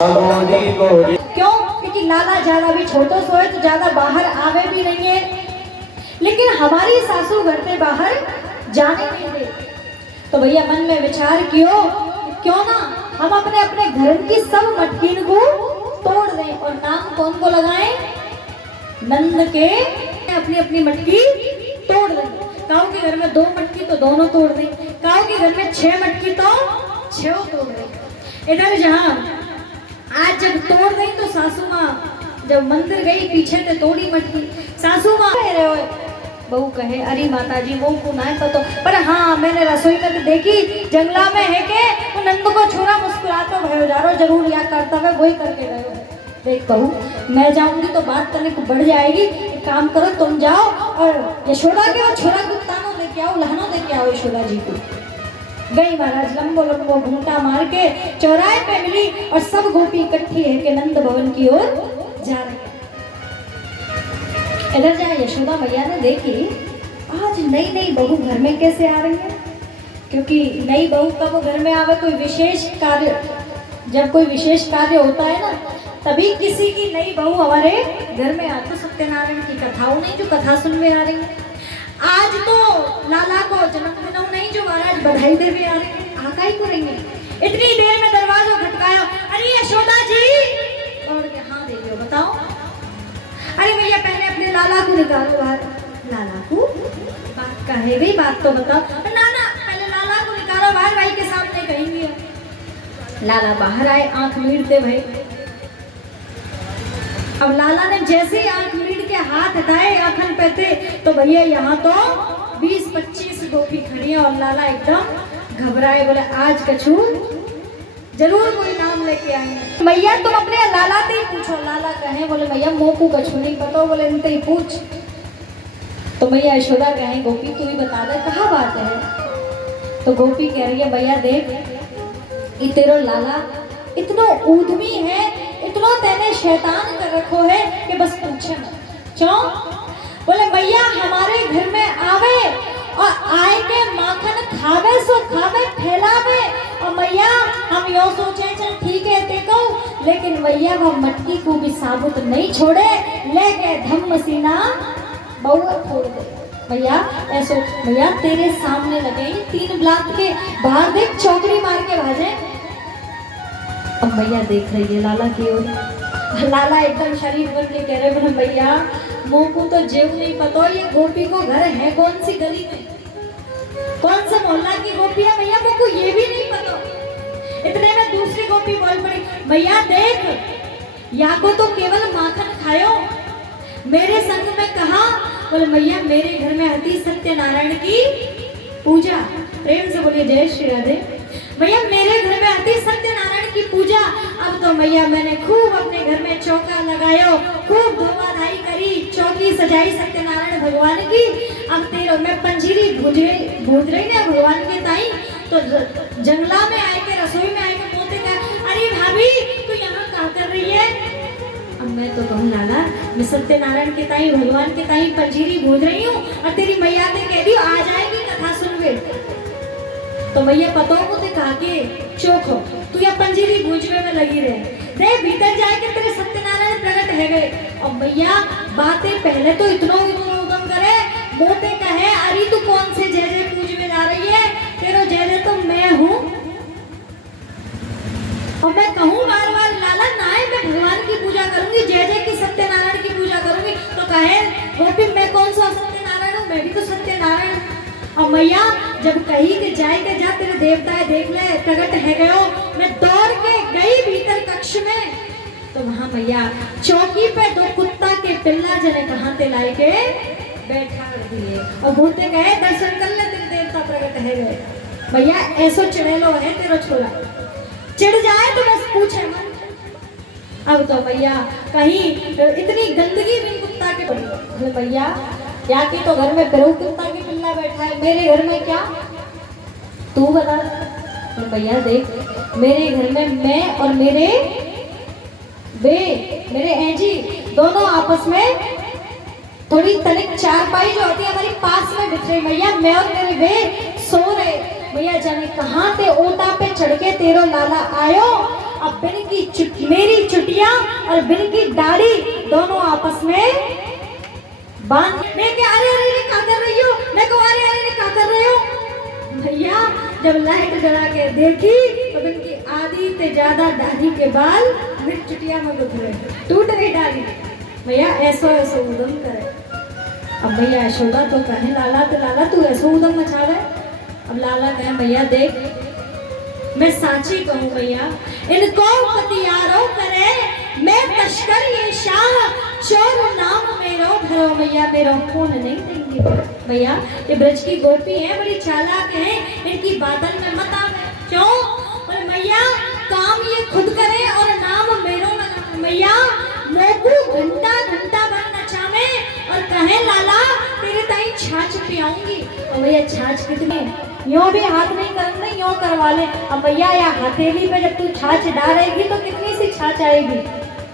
क्यों? क्योंकि लाला ज्यादा भी छोटो सोए तो ज्यादा बाहर आवे भी नहीं है, लेकिन हमारी सासू घर से बाहर जाने नहीं दे। तो भैया मन में विचार क्यों ना हम अपने अपने घर की सब मटकीन को तोड़ दें और नाम कौन को लगाएं? नंद के। अपनी अपनी मटकी तोड़ दें। काऊ के घर में 2 मटकी तो दोनों तोड़ दें, काऊ के घर में 6 मटकी तो 6 तोड़ दें। इधर जहाँ आज जब तोड़ गई तो सासू माँ जब मंदिर गई पीछे से तोड़ी मटकी, सासू माँ बहू कहे अरे माता जी वो को ना पतो, पर हाँ मैंने रसोई में तो देखी जंगला में है के वो नंद को छोरा मुस्कुराते भयो जा रहा जरूर या करता है वही करके गए। देख बहू मैं जाऊंगी तो बात करने को बढ़ जाएगी, एक काम करो तुम जाओ और यशोदा के वो छोरा गुप्तानो लेके आओ, लहनों लेके आओ यशोदा जी को। गई महाराज लंबो लंबो घूंटा मार के चौराहे पे मिली और सब गोपी इकट्ठी है के नंद भवन की ओर जा रही है। इधर जहाँ यशोदा मैया ने देखी आज नई नई बहू घर में कैसे आ रही है, क्योंकि नई बहू कब घर में आवे कोई विशेष कार्य, जब कोई विशेष कार्य होता है ना तभी किसी की नई बहू हमारे घर में आते। सत्यनारायण की कथाओं नहीं जो कथा सुन में आ रही है, आज तो लाला को जन्मदिनों नहीं जो महाराज बधाई देवे आ रहे हैं, आकाई को रहेंगे। इतनी देर में दरवाजा खटकाया, अरे यशोदा जी और हाँ देवी बताओ। अरे भैया पहले अपने लाला को निकालो बाहर। लाला को बात कहे गई, बात तो बताओ। ना ना पहले लाला को निकालो बाहर, भाई के सामने कहेंगे। लाला बाहर आए आंख मीड़ते भाई। अब लाला ने जैसे ही आंख मीड़ के हाथ हटाए आंखन पे थे तो भैया यहाँ तो 20-25 गोपी खड़ी है और लाला एकदम घबराए, बोले आज कछु जरूर कोई नाम लेके आएंगे। मैया तुम अपने लाला से ही पूछो। लाला कहे, बोले मैया मोह को कछु नहीं पता, बोले इनसे ही पूछ। तो मैया यशोदा कहे गोपी तू ही बता दे कहाँ बात है। तो गोपी कह रही है भैया देख ये तेरो लाला इतना ऊधमी है, इतना तेने शैतान कर रखो है कि बस पूछे मत। क्यों? बोले भैया हमारे घर में आवे और आए के माखन खावे सो खावे फैलावे और मैया हम यो सोचे चल ठीक है देखो, लेकिन भैया वो मटकी को भी साबुत नहीं छोड़े, लेके धम्म सीना बहुआ छोड़ दे। भैया ऐसो भैया तेरे सामने लगे 3 ब्लाक के बाहर देख चौकड़ी मार के भाजे। अब भैया देख रही है लाला की ओर। लाला एकदम शरीर बन के कह रहे बोले भैया मोह को तो जेव नहीं पता ये गोपी को घर है कौन सी गली में, कौन से मोहल्ला की गोपी है भैया वो को ये भी नहीं पता। इतने में दूसरी गोपी बोल पड़ी भैया देख या को तो केवल माखन खायो, मेरे संग में कहा। बोले भैया मेरे घर में हती सत्यनारायण की पूजा। प्रेम से बोलिए जय श्री राधे। भैया मेरे घर में आती सत्यनारायण की पूजा। अब तो भैया मैंने खूब अपने घर में चौका लगायो, खूब धोवा धाई करी, चौकी सजाई सत्यनारायण भगवान की। अब तेरो मैं पंजीरी भूज रही ना भगवान के ताई। तो जंगला में आए के रसोई में आए के पोते का अरे भाभी तू यहाँ क्या कर रही है। अब मैं तो कहूँ लाला मैं सत्यनारायण के ताई भगवान के ताई पंजीरी भूज रही हूँ और तेरी मैया ने कह दी आ जाएगी कथा सुनवे। तो भैया पतो को दिखा के चोखो तू या पंजीरी भूजवे में लगी रहे, दे भीतर जाए के तेरे सत्यनारायण प्रकट है गए। और भैया बातें पहले तो इतना उदम करे, मोते कहे अरे तू कौन से जय जय पूजवे जा रही है, तेरो जय जय तो मैं हूँ। और मैं कहूँ बार बार लाला ना मैं भगवान की पूजा करूंगी, जय जय की सत्यनारायण की पूजा करूंगी। तो कहे गोपी मैं कौन सा सत्यनारायण हूँ, मैं भी तो सत्यनारायण। और मैया जब कही के जाए के जा तेरे देवता है देख ले प्रकट है गयो, मैं दौड़ के गई भीतर कक्ष में। तो वहां मैया चौकी पे 2 कुत्ता के पिल्ला जने कहाँ ते लाई के बैठा दिए और बोलते गए दर्शन कर ले तेरे देवता प्रकट है गए। भैया ऐसो चिड़ेलो है तेरा छोरा, चिढ़ जाए तो बस पूछे मत। अब तो भैया कहीं इतनी गंदगी भी कुत्ता के पड़ी। भैया या कि तो घर में बेरू कुत्ता की पिल्ला बैठा है, मेरे घर में क्या तू बता। तो भैया देख मेरे घर में मैं और मेरे ऐजी दोनों आपस में थोड़ी तनिक चारपाई जो होती है हमारी पास में बिखरे। भैया मैं और मेरे बे सो रहे, भैया जाने कहाँ ते ओटा पे चढ़ के तेरो लाला आयो अब बिन की मेरी चुटिया और बिन की दाढ़ी दोनों आपस में बांध। मैं क्या अरे अरे क्या कर रही हो, मैं को अरे अरे क्या कर रहे हो। भैया जब लाइट जला के देखी तो बिन आधी से ज्यादा दाढ़ी के बाल फिर चुटिया में गुथरे, टूट गई दाढ़ी। भैया ऐसो ऐसो उदम करे। अब भैया यशोदा तो कहे लाला तो लाला तू ऐसो उदम मचावे। अब लाला कहे भैया देख मैं साची कहूँ भैया, इनको पतियारो करे मैं तस्कर ये शाह, चोर नाम मेरो धरो भैया मेरो खून नहीं देंगे। भैया ये ब्रज की गोपी है, बड़ी चालाक है, इनकी बादल में मत आवे। क्यों बोले भैया काम ये खुद करे और नाम मेरो लगा। भैया मोकू घंटा घंटा भर नचावे और कहे लाला तेरे ताई छाछ पियाऊंगी। और भैया छाछ कितनी, यूं भी हाथ नहीं करना, यूं करवा ले। अब भैया या हथेली पे जब तू छाछ डालेगी तो कितनी सी छाछ आएगी।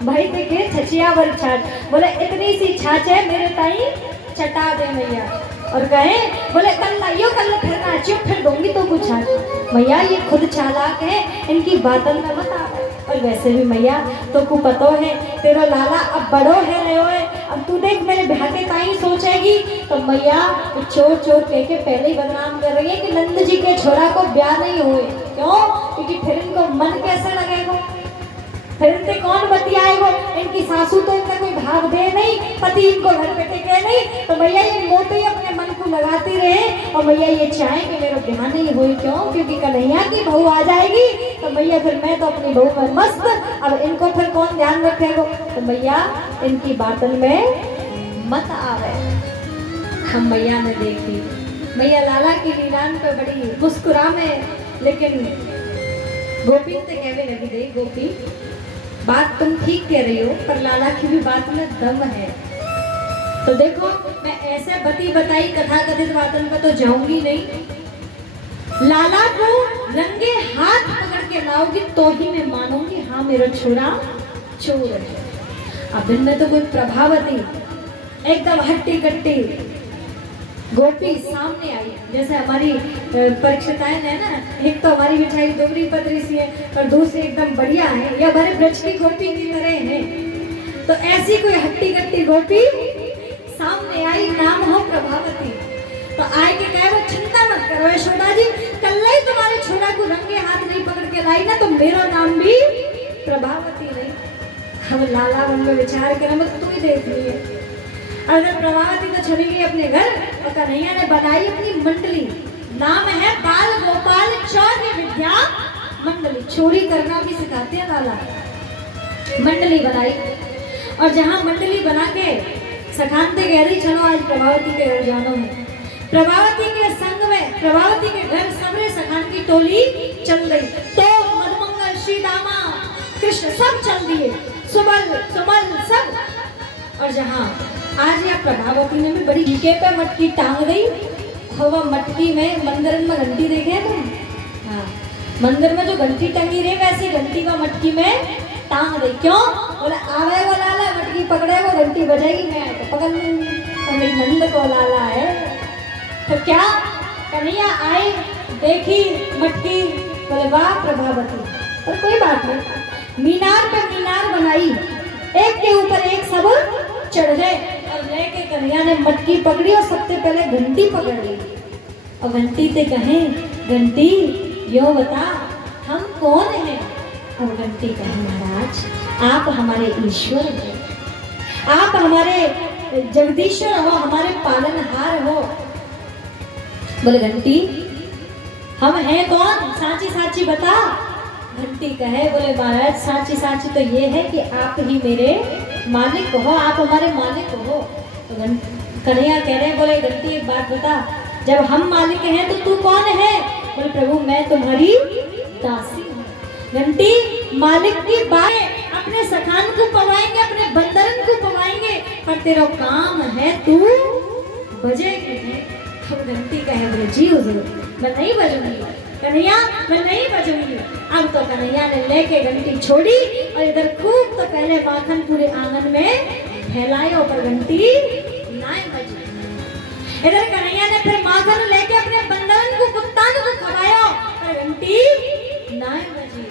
भाई देखे छचिया भर छाछ, बोले इतनी सी छाछ है मेरे ताई चटा दे भैया। और कहे बोले कल लाइयो कल फिर नाचियो फिर दूंगी तो कुछ छाछ। भैया ये खुद चालाक है, इनकी बातन में मत आवे। और वैसे भी मैया तो को पतो है तेरा लाला अब बड़ो है रहो है, अब तू देख मेरे ब्याह के ताई सोचेगी तो मैया चोर चोर कह के पहले ही बदनाम कर रही है कि नंद जी के छोरा को ब्याह नहीं हुए। क्यों, क्योंकि फिर इनको मन कैसे लगेगा, फिर इनसे कौन बतियाएगा। इनकी सासू तो इनका कोई भाव दे नहीं, पति इनको घर पे टिके नहीं, तो भैया ये मोते ही अपने मन को लगाती रहे। और भैया ये चाहे कि मेरा ब्याह नहीं हुई। क्यों, क्योंकि कन्हैया की बहू आ जाएगी तो भैया फिर मैं तो अपनी बहू में मस्त, अब इनको फिर कौन ध्यान रखेगा। तो भैया इनकी बातल में मत आवे। हम भैया ने देखी भैया लाला की लीलान पे बड़ी मुस्कुरा में, लेकिन गोपी से कहने लगी दे गोपी बात तुम ठीक कह रही हो, पर लाला की भी बात में दम है। तो देखो मैं ऐसे बती बताई कथा कथित बातन पर तो जाऊंगी नहीं। लाला को रंगे हाथ पकड़ के लाओगी तो ही मैं मानूंगी हाँ मेरा छोरा चोर है। अब इनमें तो कोई प्रभावती एकदम हट्टी कट्टी गोपी सामने आई। जैसे हमारी परीक्षिताएं है ना, एक तो हमारी मिठाई दुबरी पतरी सी है और दूसरी एकदम बढ़िया है, या हमारे ब्रज की गोपी की तरह है। तो ऐसी कोई हट्टी कट्टी गोपी सामने आई, नाम हो प्रभावती। तो आए के कहे वो चिंता मत करो यशोदा जी, कल ही तुम्हारे छोरा को रंगे हाथ नहीं पकड़ के लाई ना तो मेरा नाम भी प्रभावती नहीं। हम लाला मन में विचार कर तू ही देख लिए। अगर प्रभावती तो चली गई अपने घर और कन्हैया ने बनाई अपनी मंडली, नाम है बाल गोपाल चौर्य विद्या मंडली। चोरी करना भी सिखाते हैं लाला। मंडली बनाई और जहां मंडली बना के सखानते कह रही चलो आज प्रभावती के घर जानो है। प्रभावती के संग में प्रभावती के घर सबरे सखान की टोली चल गई। तो मधुमंगल श्री दामा कृष्ण सब चल दिए, सुबल सुमल सब। और जहां आज या प्रभावती ने भी बड़ी टीके पे मटकी टांग गई। हवा मटकी में मंदिर में घंटी देखे तुम, हाँ मंदिर में जो घंटी टंगी रही वैसी घंटी को मटकी में टांग गई। क्यों, बोले आवे वो लाला मटकी पकड़े वो घंटी बजेगी, मैं तो पकड़ लूंगी, तो मेरी नंद को लाला है। तो क्या कन्हैया आई देखी मटकी, बोले वाह प्रभावती। और कोई बात नहीं, मीनार पे मीनार बनाई, एक के ऊपर एक सब चढ़ गए और लेके कन्हैया ने मटकी पकड़ी और सबसे पहले घंटी पकड़ ली। और घंटी से कहे घंटी यो बता हम कौन हैं। और घंटी कहे महाराज आप हमारे ईश्वर हैं, आप हमारे जगदीश्वर हो, हमारे पालनहार हो। बोले घंटी हम हैं कौन, साची साची बता। घंटी कहे बोले महाराज साची साची तो ये है कि आप ही मेरे मालिक हो, आप हमारे मालिक हो। तो कन्हैया कह रहे बोले घंटी एक बात बता, जब हम मालिक हैं तो तू कौन है। बोले प्रभु मैं तुम्हारी दासी हूँ। घंटी मालिक की बात अपने सखान को पवाएंगे, अपने बंदरन को पवाएंगे, पर तेरा काम है तू बजेगी नहीं। हम घंटी कहे बोले जी हुजूर मैं नहीं बजूंगी, कन्हैया मैं नहीं बजूंगी। अब तो कन्हैया ने लेके घंटी छोड़ी और इधर खूब तो पहले माखन पूरे आंगन में फैलाया पर घंटी नाय बजी। इधर कन्हैया ने फिर माखन लेके अपने बंदरन को कुत्तान को खवाया और घंटी नाय बजी।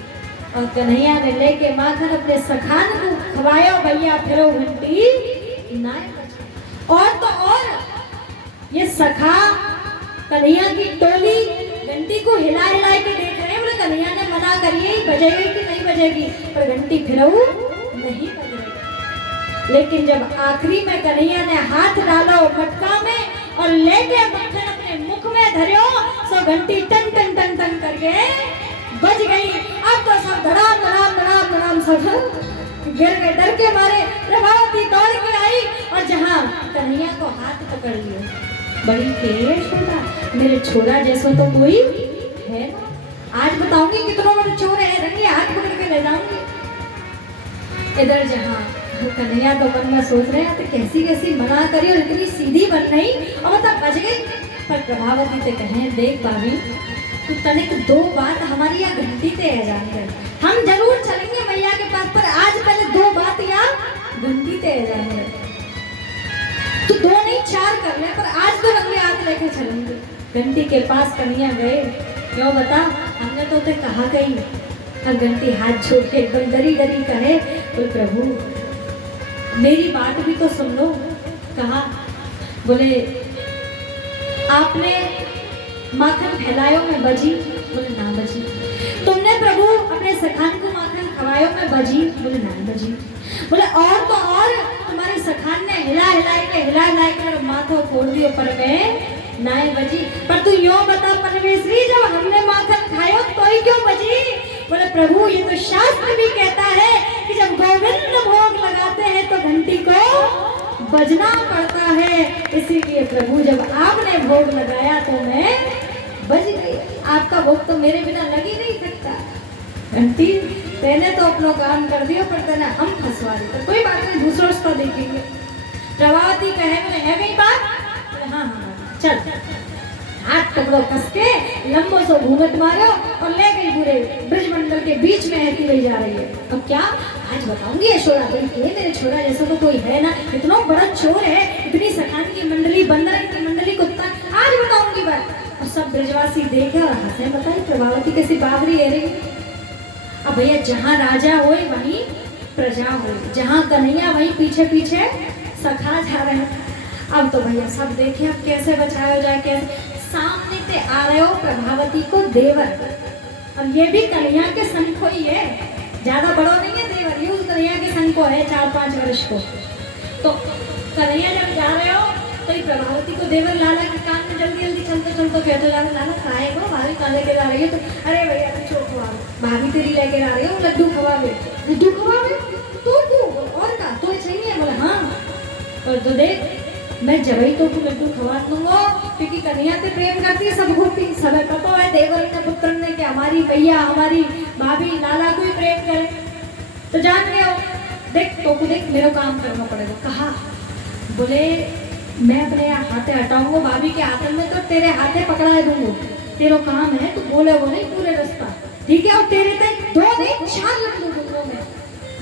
और कन्हैया ने लेके माखन अपने सखान को खवायो, भैया फिरो घंटी नाय बजाए। और तो और ये सखा कन्हैया की टोली घंटी को हिला हिला के देख रहे हैं। बोले कन्हैया ने मना करिए बजेगी कि नहीं बजेगी, पर घंटी फिरो नहीं बज रही। लेकिन जब आखिरी में कन्हैया ने हाथ डालो मटका में और लेके मक्खन अपने मुख में धरियो, सो घंटी टन टन टन टन करके बज गई। अब तो सब धड़ाम धड़ाम धड़ाम धड़ाम सब गिर गए डर के मारे। प्रभावती दौड़ के आई और जहाँ कन्हैया को हाथ पकड़ लिया, बड़ी तेज छोड़ा, मेरे छोरा जैसा तो कोई है ना। आज बताऊंगी कितनों बड़े चोर है, रंगे हाथ पकड़ के ले जाऊंगी। इधर जहाँ कन्हैया तो मन में सोच रहे हैं तो कैसी कैसी मना करी और इतनी सीधी बन गई और तब बच गई। पर प्रभावती से कहें देख भाभी तू तनिक दो बात हमारी यहाँ घंटी ते है जान कर, हम जरूर चलेंगे मैया के पास, पर आज पहले दो बात यहाँ घंटी ते है जान कर। तू दो नहीं चार कर ले, पर आज तो रंगे हाथ लेके चलेंगे। घंटी के पास कन्हैया गए, क्यों बता हमने तो उसे कहा गई। अब घंटी हाथ छोड़ के एकदम डरी डरी कहे, बोले प्रभु मेरी बात भी तो सुन लो। कहा, बोले आपने माखन फैलायो में बजी, बोले ना बजी। तुमने प्रभु अपने सखान को माखन खवायो में बजी, बोले ना बजी। बोले और तो और तुम्हारे सखान ने हिला हिला कर माथो फोड़ दियो, पर में नाय बजी। पर तू यो बता परमेश्वरी जब हमने माखन खायो तो ही क्यों बजी। बोले प्रभु ये तो शास्त्र भी कहता है कि जब गोविंद भोग लगाते हैं तो घंटी को बजना पड़ता है, इसीलिए प्रभु जब आपने भोग लगाया तो मैं बज गई। आपका भोग तो मेरे बिना लग ही नहीं सकता। घंटी तेने तो अपना काम कर दिया, पर तेने हम फंसवा दी, तो कोई बात नहीं दूसरों को देखेंगे। प्रभावती कहे बोले है गई बात, हाँ हाँ चल। हाथ पकड़ो कस के, लंबो सो घूंघट मारो और ले गई पूरे ब्रजमंडल के बीच में रहती हुई जा रही है। अब क्या आज बताऊंगी यशोदा ये मेरे छोरा जैसा तो कोई है ना, इतना बड़ा चोर है, इतनी सखान की मंडली बंदर की मंडली कुत्ता, आज बताऊंगी बात। और सब ब्रजवासी देखे और हंसे, बताइए प्रभावती कैसी बावरी ले रही। अब भैया जहाँ राजा हो वहीं प्रजा हो, जहाँ कन्हैया वहीं पीछे पीछे सखा जा रहे हैं। अब तो भैया सब देखे अब कैसे बचाया जाए, कैसे। सामने से आ रहे हो प्रभावती को देवर, और ये भी कन्हैया के संग को ही है, ज्यादा बड़ो नहीं है देवर, ये उस कन्हैया के संग को है 4-5 वर्ष को। तो कन्हैया जब जा रहे हो तो प्रभावती को देवर लाला के कान में जल्दी जल्दी चलते चलते कहते जा रहे, लाला खाए को भाभी कहाँ लेके जा रही है। तो अरे भैया तो चोट खवा, भाभी तेरी लेके जा रही हो लड्डू खवावे। लड्डू खवावे तो और का तो चाहिए। बोला हाँ, और तो देख मैं जबई तो लड्डू खवा दूंगा, क्योंकि कन्हैया से प्रेम करती है सब होती सब पता है देवर ने पुत्र ने कि हमारी भैया हमारी भाभी लाला को ही प्रेम करे। तो जान गए हो, देख तो देख मेरा काम करना पड़ेगा। कहा, बोले मैं अपने हाथे हटाऊंगा भाभी के हाथ में, तो तेरे हाथे पकड़ा दूंगा, तेरा काम है, तू बोले वो नहीं पूरे रास्ता, ठीक है। और तेरे तक 2 नहीं 4 लड्डू दूंगा मैं।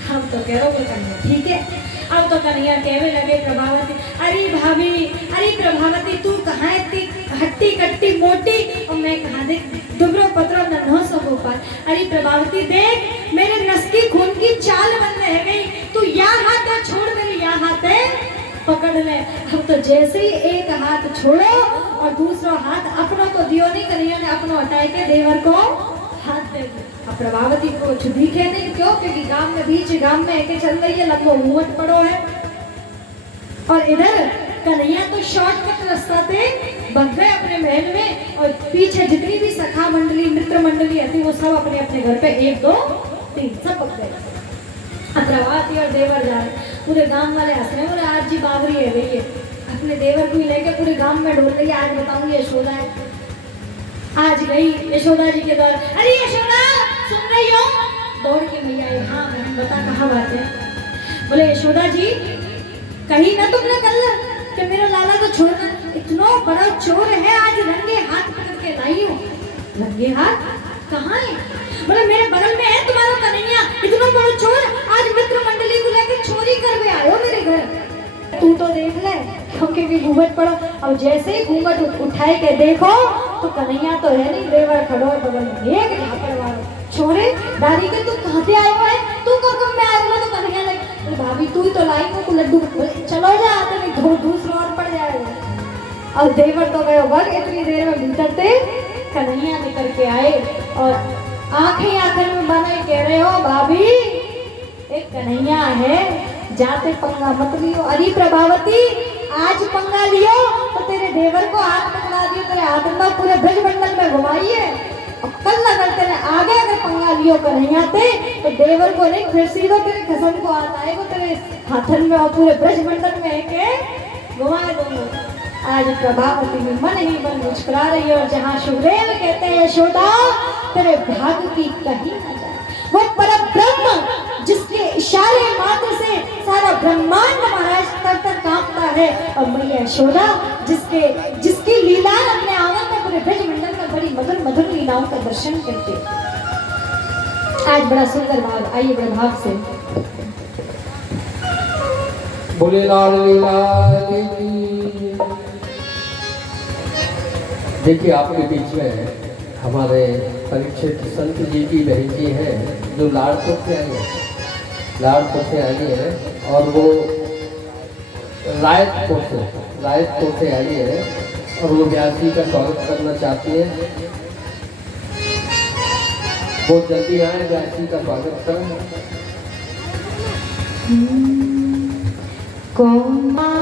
हम तो कह रहे हो कन्हैया ठीक है। अब तो कन्हैया कहने लगे प्रभावती, अरे भाभी अरे प्रभावती तू कहाँ इतनी हट्टी कट्टी मोटी और मैं कहाँ देख दुबरो पत्रो नन्हो सो गोपाल। अरे प्रभावती देख मेरे नस की खून की चाल बंद रह गई, तू यहाँ हाथ छोड़ मेरे यहाँ हाथ पकड़ ले। अब तो जैसे ही एक हाथ छोड़ो और दूसरा हाथ अपनों तो दियो नहीं, कन्हैया ने अपनों हटाए के देवर को हाथ दे दिया। अब प्रभावती को कुछ दिखे नहीं, क्यों, क्योंकि गांव में बीच गांव में एक चल रही है, लंबो घूंघट पड़ो है। और इधर कन्हैया तो शॉर्टकट रास्ता से भाग गए अपने महल में, और पीछे जितनी भी सखा मंडली मित्र मंडली थी वो सब अपने अपने घर पे 1 2 3 सब भाग गए। प्रभावती और देवर जा रहे, पूरे गांव वाले हंस रहे, बोले आज जी बावरी है गई है, अपने देवर को लेके पूरे गांव में ढोल रही है। आज बताऊंगी यशोदा है, आज गई यशोदा जी के द्वार। अरे यशोदा सुन रही हो, दौड़ के मैया आई, हाँ बहन बता कहाँ बात है। बोले यशोदा जी कहीं ना तुमने कल कि मेरा लाला को छोड़ना, इतना बड़ा चोर है, आज रंगे हाथ पकड़ के लाई हो। रंगे हाथ कहाँ है? बोले मेरे बगल में है तुम्हारा कन्हैया, इतना बड़ा चोर, आज मित्र मंडली को लेकर चोरी कर आयो मेरे घर। तू तो देख ले, क्योंकि भी घूंघट पड़ो। और जैसे ही घूंघट उठाए के देखो तो कन्हैया तो है नहीं, देवर खड़ो बगल में, एक झापड़ वाला छोरे दादी के तू कहते आए हुए तू कब मैं आया तो कन्हैया लगे, अरे भाभी तू ही तो लाई को लड्डू, चलो जा आते नहीं दूसरा और पड़ जाएगा। और देवर तो गए भाग, इतनी देर में भीतर थे कन्हैया निकल के आए और आंखें आंखें में बने कह रहे हो भाभी एक कन्हैया है, जाते पंगा मत लियो। अरे प्रभावती आज पंगा लियो तो तेरे देवर को हाथ पकड़ा दियो, तेरे हाथ में पूरे ब्रजमंडल में घुमाइए। और कल अगर तेरे आगे अगर पंगा लियो कन्हैया ते तो देवर को नहीं फिर सीधो तेरे खसन को हाथ आएगा तेरे हाथन में और पूरे ब्रजमंडल में के घुमा दूंगा। आज प्रभावती में मन ही मन मुस्कुरा रही है और जहाँ सुग्रीव कहते हैं यशोदा तेरे भाग की कहीं न जाए, वो परब्रह्म जिसके इशारे मात्र से सारा ब्रह्मांड महाराज तर कांपता है, और मैया यशोदा जिसकी लीला अपने आंगन में पूरे ब्रजमंडल में बड़ी मधुर मधुर लीलाओं का दर्शन करके। आज बड़ा सुंदर भाव, आइए बड़े भाव से बोले लाल लीला। देखिए आपके बीच में हमारे परीक्षित संत जी की बहन जी हैं जो लाड़पुर से आई है, लाड़पुर से आई है और वो रायतपुर से आई है और वो व्यासी का स्वागत करना चाहती है। बहुत जल्दी आए, व्यासी का स्वागत करें। कोमा